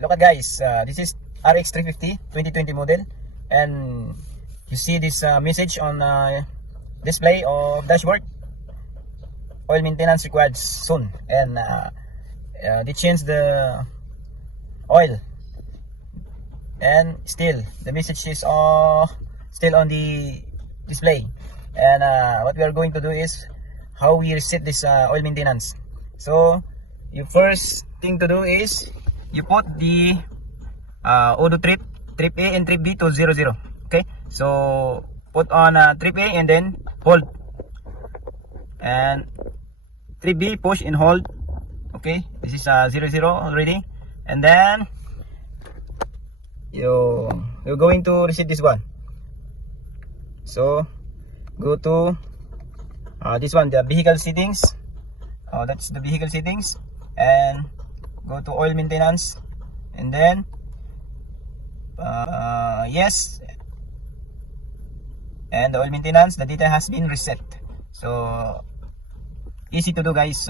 look at guys, this is RX350 2020 model, and you see this message on display of dashboard: oil maintenance required soon. And they changed the oil, and still the message is still on the display. And what we are going to do is how we reset this oil maintenance. So your first thing to do is you put the auto trip A and trip B to 00. Okay, so put on trip A and then hold, and trip B push and hold. Okay, this is 00 already, and then you're going to reset this one. So go to this one, the vehicle settings. That's the vehicle settings, and go to oil maintenance, and then yes, and the oil maintenance, the data has been reset. So easy to do, guys.